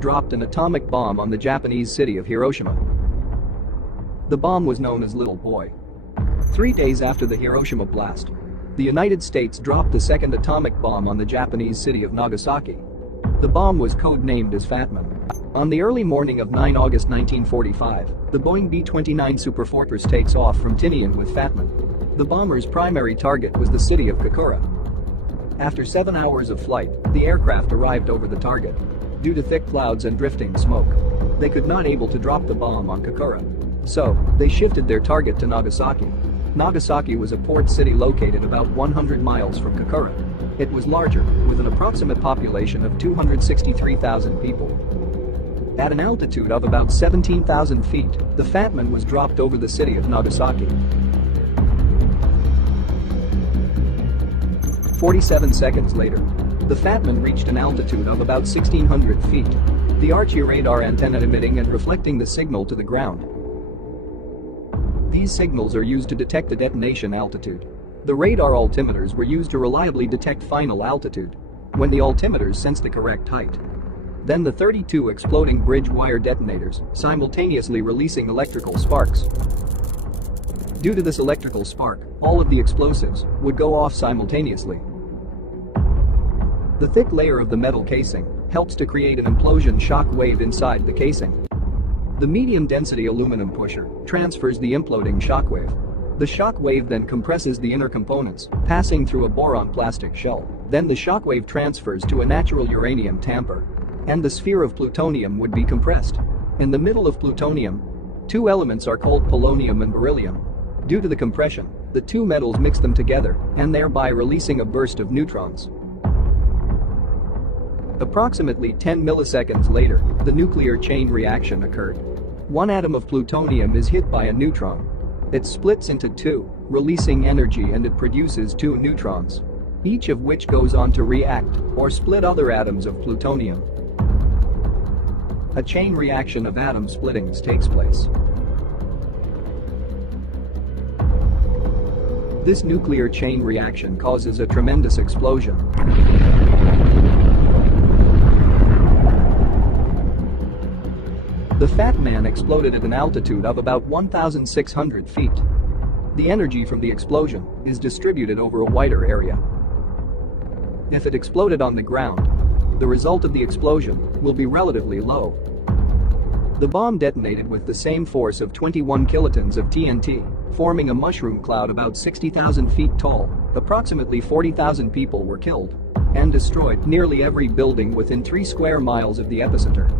dropped an atomic bomb on the Japanese city of Hiroshima. The bomb was known as Little Boy. 3 days after the Hiroshima blast, the United States dropped the second atomic bomb on the Japanese city of Nagasaki. The bomb was codenamed as Fat Man. On the early morning of 9 August 1945, the Boeing B-29 Superfortress takes off from Tinian with Fat Man. The bomber's primary target was the city of Kokura. After 7 hours of flight, the aircraft arrived over the target. Due to thick clouds and drifting smoke, they could not able to drop the bomb on Kokura. So, they shifted their target to Nagasaki. Nagasaki was a port city located about 100 miles from Kokura. It was larger, with an approximate population of 263,000 people. At an altitude of about 17,000 feet, the Fat Man was dropped over the city of Nagasaki. 47 seconds later, the Fat Man reached an altitude of about 1,600 feet. The Archie radar antenna emitting and reflecting the signal to the ground. These signals are used to detect the detonation altitude. The radar altimeters were used to reliably detect final altitude when the altimeters sensed the correct height. Then the 32 exploding bridge wire detonators, simultaneously releasing electrical sparks. Due to this electrical spark, all of the explosives would go off simultaneously. The thick layer of the metal casing helps to create an implosion shock wave inside the casing. The medium-density aluminum pusher transfers the imploding shock wave. The shock wave then compresses the inner components, passing through a boron plastic shell. Then the shock wave transfers to a natural uranium tamper, and the sphere of plutonium would be compressed. In the middle of plutonium, two elements are called polonium and beryllium. Due to the compression, the two metals mix them together and thereby releasing a burst of neutrons. Approximately 10 milliseconds later, the nuclear chain reaction occurred. One atom of plutonium is hit by a neutron. It splits into two, releasing energy, and it produces two neutrons, each of which goes on to react or split other atoms of plutonium. A chain reaction of atom splittings takes place. This nuclear chain reaction causes a tremendous explosion. The Fat Man exploded at an altitude of about 1,600 feet. The energy from the explosion is distributed over a wider area. If it exploded on the ground, the result of the explosion will be relatively low. The bomb detonated with the same force of 21 kilotons of TNT, forming a mushroom cloud about 60,000 feet tall. Approximately 40,000 people were killed and destroyed nearly every building within 3 square miles of the epicenter.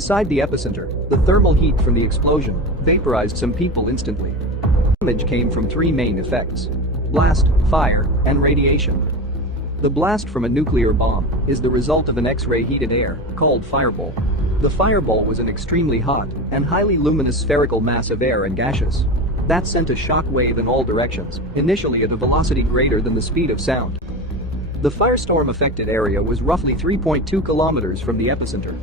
Inside the epicenter, the thermal heat from the explosion vaporized some people instantly. Damage came from 3 main effects: blast, fire, and radiation. The blast from a nuclear bomb is the result of an X-ray heated air called fireball. The fireball was an extremely hot and highly luminous spherical mass of air and gaseous that sent a shock wave in all directions, initially at a velocity greater than the speed of sound. The firestorm-affected area was roughly 3.2 kilometers from the epicenter.